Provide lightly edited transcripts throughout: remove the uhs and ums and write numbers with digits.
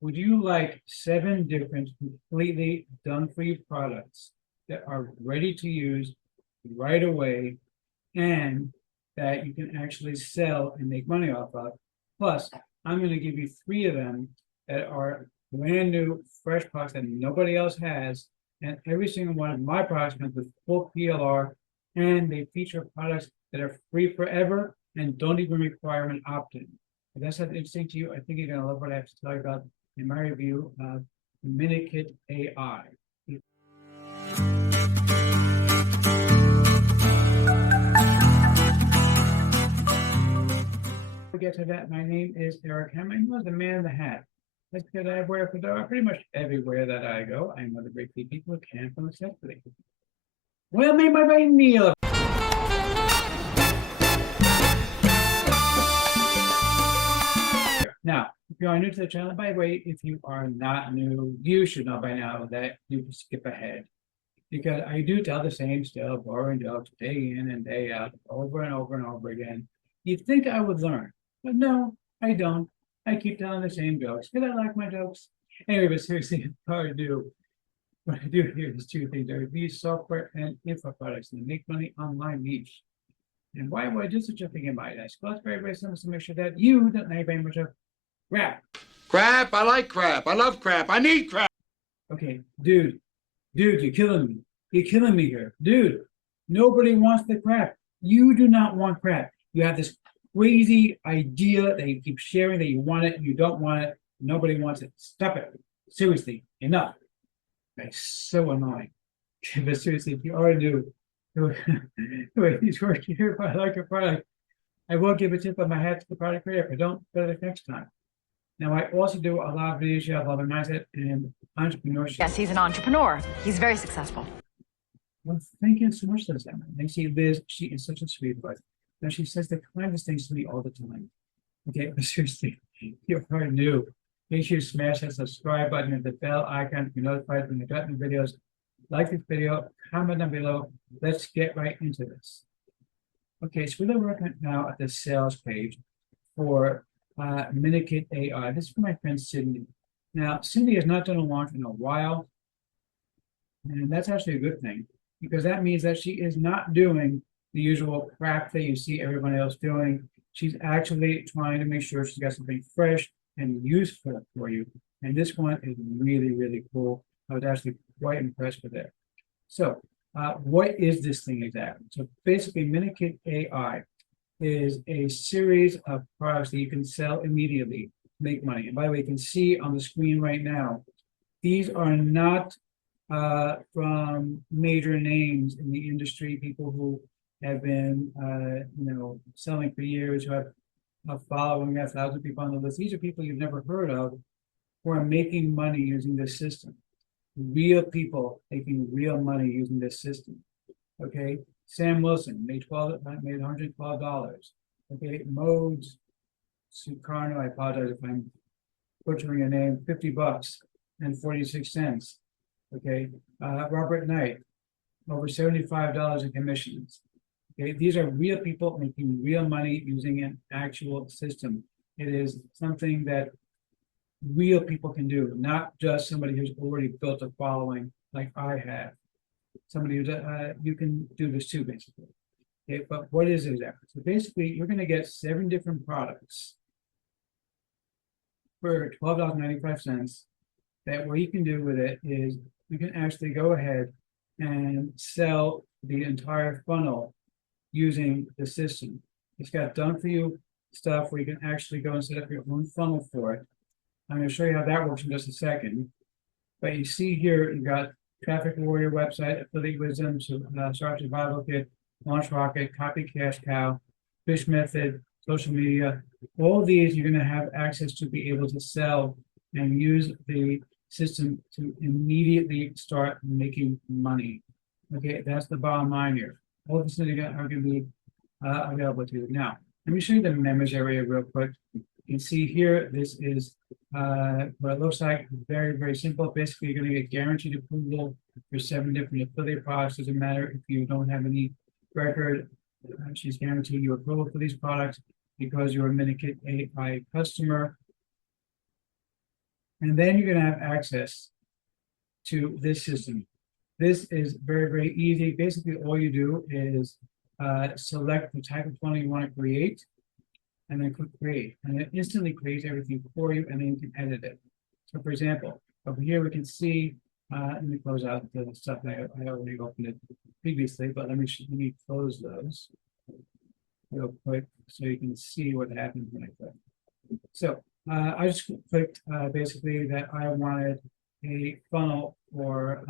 would you like 7 different completely done-for-you products that are ready to use right away and that you can actually sell and make money off of? Plus, I'm going to give you 3 of them that are brand new, fresh products that nobody else has. And every single one of my products comes with full PLR, and they feature products that are free forever and don't even require an opt-in. If that sounds interesting to you, I think you're going to love what I have to tell you about in my review of MiniKit AI. To get to that, my name is Eric Hemming. I'm the man in the hat. That's because I wear a fedora pretty much everywhere that I go. I'm one of the great people who can from necessity. Well, made my brain meal. Now, if you are new to the channel, by the way, if you are not new, you should know by now that you can skip ahead. Because I do tell the same still boring jokes day in and day out, over and over and over again. You'd think I would learn, but no, I don't. I keep telling the same jokes because I like my jokes. Anyway, but seriously, what I do here is 2 things. I review software and info products and make money online niche. And why would I do such a thing in my desk? Well, it's very, very simple to make sure that you don't make very much of crap. Crap, I like crap. I love crap. I need crap. Okay, dude, you're killing me. You're killing me here. Dude, nobody wants the crap. You do not want crap. You have this crazy idea that you keep sharing that you want it, you don't want it, nobody wants it. Stop it. Seriously, enough. That's so annoying. But seriously, if you are new, he's working here, if I like a product, I will give a tip of my hat to the product creator. If I don't, better the next time. Now, I also do a lot of videos about mindset and entrepreneurship. Yes, he's an entrepreneur. He's very successful. Well, thank you so much, Liz. And see, Liz, she is such a sweetheart. Now, she says the kindest things to me all the time. Okay, but seriously, if you're new, make sure you smash that subscribe button and the bell icon to be notified when you got new videos. Like this video, comment down below. Let's get right into this. Okay, so we're working now at the sales page for MiniKit AI. This is for my friend Cindy. Now, Cindy has not done a launch in a while, and that's actually a good thing because that means that she is not doing the usual crap that you see everyone else doing. She's actually trying to make sure she's got something fresh and useful for you. And this one is really, really cool. I was actually quite impressed with it. So, what is this thing exactly? So basically, MiniKit AI is a series of products that you can sell immediately, make money. And by the way, you can see on the screen right now, these are not from major names in the industry, people who have been, selling for years, who have a following, have thousands of people on the list. These are people you've never heard of who are making money using this system. Real people making real money using this system. Okay, Sam Wilson made $112. Okay, Modes Sukarno, I apologize if I'm butchering your name, $50 and 46 cents. Okay, Robert Knight, over $75 in commissions. Okay, these are real people making real money using an actual system. It is something that real people can do, not just somebody who's already built a following like I have. Somebody who's you can do this too, basically. Okay, but what is it exactly? So basically, you're going to get 7 different products for $12.95. That what you can do with it is you can actually go ahead and sell the entire funnel using the system. It's got done for you stuff where you can actually go and set up your own funnel for it. I'm going to show you how that works in just a second. But you see here, you've got Traffic Warrior website, Affiliate Wisdom, Start Survival Kit, Launch Rocket, Copy Cash Cow, Fish Method, social media. All these you're going to have access to be able to sell and use the system to immediately start making money. Okay, that's the bottom line here. All of this are going to be available to you. Now, let me show you the members area real quick. You can see here, this is what it looks like. Very, very simple. Basically, you're going to get guaranteed approval for 7 different affiliate products. Doesn't matter if you don't have any record. She's guaranteeing you approval for these products because you're a MiniKit AI customer. And then you're gonna have access to this system. This is very, very easy. Basically, all you do is select the type of funnel you want to create, and then click create, and it instantly creates everything for you, and then you can edit it. So for example, over here we can see, let me close out the stuff that I already opened it previously, but let me close those real quick so you can see what happens when I click. So I just clicked basically that I wanted a funnel for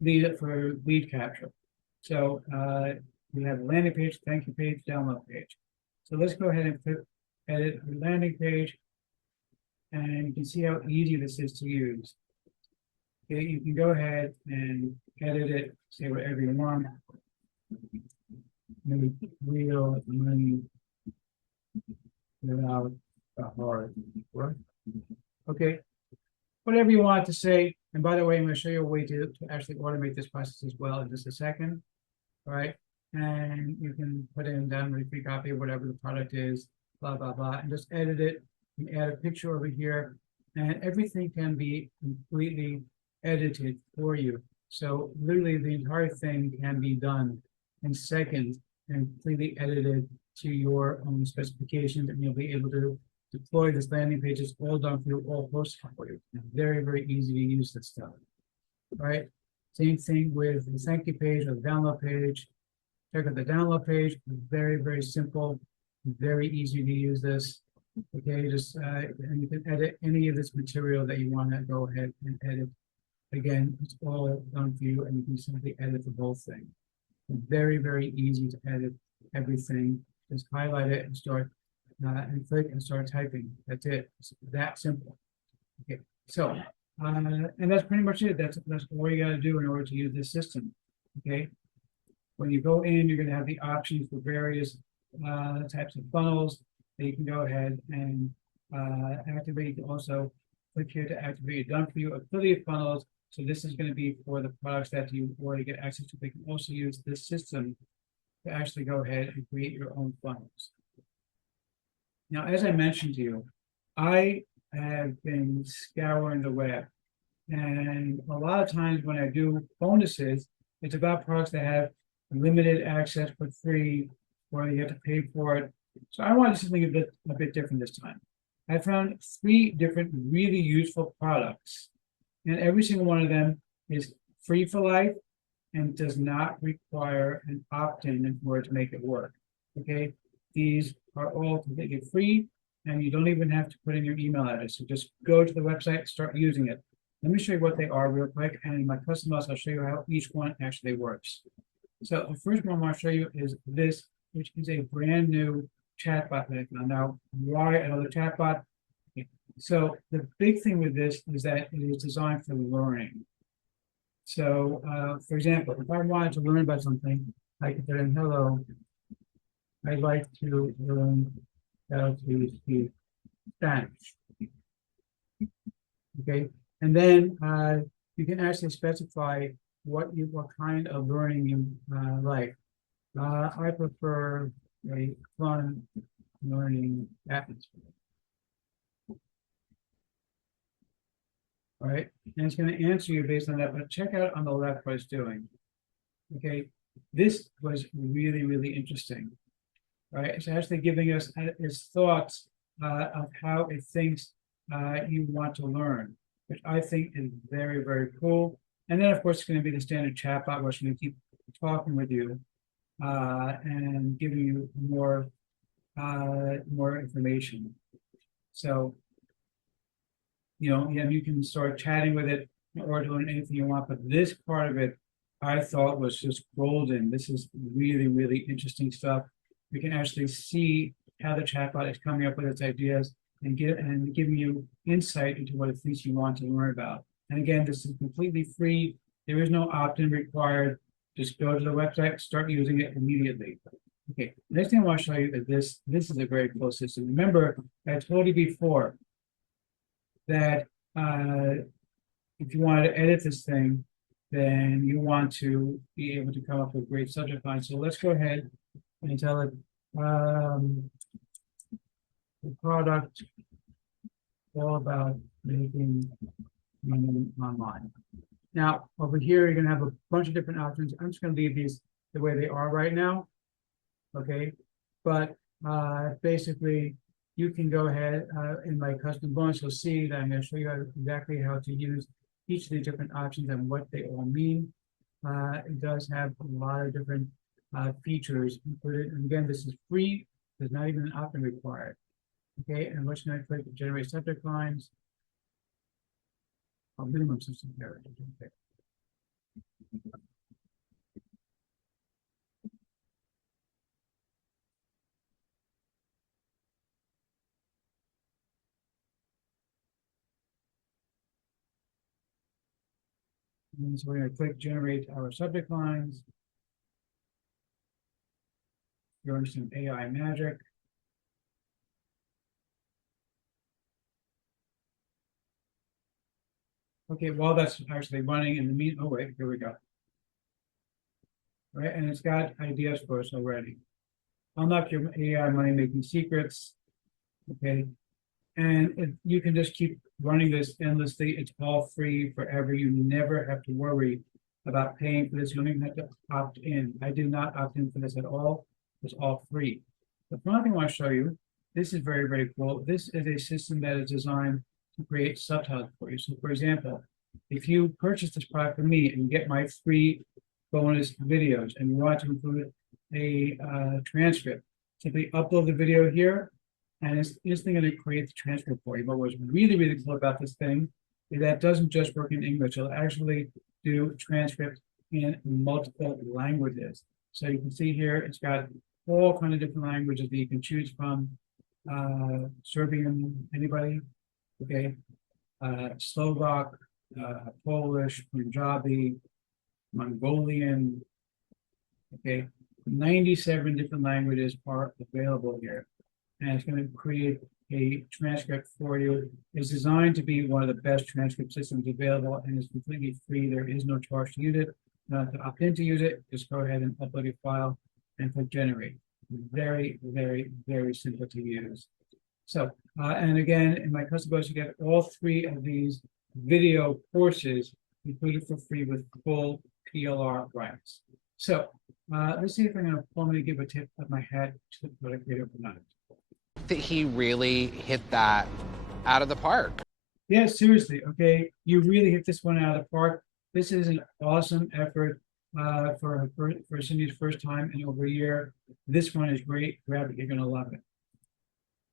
lead capture. So we have a landing page, thank you page, download page. So let's go ahead and click edit the landing page, and you can see how easy this is to use. Okay, you can go ahead and edit it, say whatever you want. Maybe real money without a hard work. Okay, whatever you want to say. And by the way, I'm going to show you a way to actually automate this process as well in just a second. All right, and you can put in download free copy of whatever the product is, blah blah blah, and just edit it. You can add a picture over here, and everything can be completely edited for you. So literally, the entire thing can be done in seconds and completely edited to your own specifications, and you'll be able to deploy this landing page. It's all done for you, all hosted for you. Very, very easy to use this stuff. All right. Same thing with the thank you page or the download page. Check out the download page. Very, very simple. Very easy to use this. Okay, just and you can edit any of this material that you want to go ahead and edit. Again, it's all done for you, and you can simply edit the whole thing. Very, very easy to edit everything. Just highlight it and start and click and start typing. That's it. It's that simple. Okay, so and that's pretty much it. That's all you got to do in order to use this system. Okay, when you go in, you're going to have the options for various types of funnels that you can go ahead and activate. You can also click here to activate done for you affiliate funnels. So this is going to be for the products that you already get access to. They can also use this system to actually go ahead and create your own funnels. Now, as I mentioned to you, I have been scouring the web, and a lot of times when I do bonuses, it's about products that have limited access for free, or you have to pay for it. So I wanted something a bit different this time. I found 3 different really useful products, and every single one of them is free for life and does not require an opt-in in order to make it work. Okay, these are all completely free, and you don't even have to put in your email address. So just go to the website, start using it. Let me show you what they are real quick, and in my custom mouse, I'll show you how each one actually works. So the first one I want to show you is this, which is a brand new chatbot that I found. Now, why another chatbot? Okay. So the big thing with this is that it is designed for learning. So, for example, if I wanted to learn about something, I could put in hello. I'd like to learn how to speak Spanish. Okay, and then you can actually specify what kind of learning you like. I prefer a fun learning atmosphere. All right, and it's going to answer you based on that, but check out on the left what it's doing. Okay, this was really, really interesting. Right, it's actually giving us its thoughts of how it thinks you want to learn, which I think is very, very cool. And then, of course, it's going to be the standard chatbot, where it's going to keep talking with you and giving you more information. So, you know, yeah, you can start chatting with it or doing anything you want. But this part of it, I thought was just golden. This is really, really interesting stuff. You can actually see how the chatbot is coming up with its ideas and giving you insight into what it thinks you want to learn about. And again, this is completely free. There is no opt-in required. Just go to the website, start using it immediately. Okay, next thing I want to show you is this. This is a very cool system. Remember, I told you before that if you wanted to edit this thing, then you want to be able to come up with great subject lines. So let's go ahead and tell it the product all about making money online. Now, over here, you're gonna have a bunch of different options. I'm just gonna leave these the way they are right now. Okay, but basically, you can go ahead in my custom bonus, you'll see that I'm gonna show you exactly how to use each of the different options and what they all mean. It does have a lot of different features included. And again, this is free, there's not even an opt-in required. Okay, and what's going to click generate subject lines. Minimum system error. Okay. And so we're going to click generate our subject lines. You're going to some AI magic. Okay, while that's actually running in the mean, oh wait, here we go. Right, and it's got ideas for us already. Unlock your AI money making secrets. Okay, and you can just keep running this endlessly. It's all free forever. You never have to worry about paying for this. You don't even have to opt in. I did not opt in for this at all. It's all free. The final thing I want to show you, this is very, very cool. This is a system that is designed to create subtitles for you. So for example, if you purchase this product from me and get my free bonus videos and you want to include a transcript, simply upload the video here and it's instantly going to create the transcript for you. But what's really, really cool about this thing is that it doesn't just work in English. It'll actually do transcript in multiple languages. So you can see here, it's got all kinds of different languages that you can choose from. Serbian, anybody? Okay. Slovak, Polish, Punjabi, Mongolian. Okay. 97 different languages are available here. And it's going to create a transcript for you. It's designed to be one of the best transcript systems available and it's completely free. There is no charge to use it. Not to opt in to use it, just go ahead and upload your file and click generate. Very, very, very simple to use. So, and again, in my custom bonus, you get all three of these video courses included for free with full PLR rights. So, let's see if I'm going to formally give a tip of my hat to what I created overnight. That he really hit that out of the park. Yeah, seriously. Okay, you really hit this one out of the park. This is an awesome effort for Cindy's first time in over a year. This one is great. Grab it, you're gonna love it.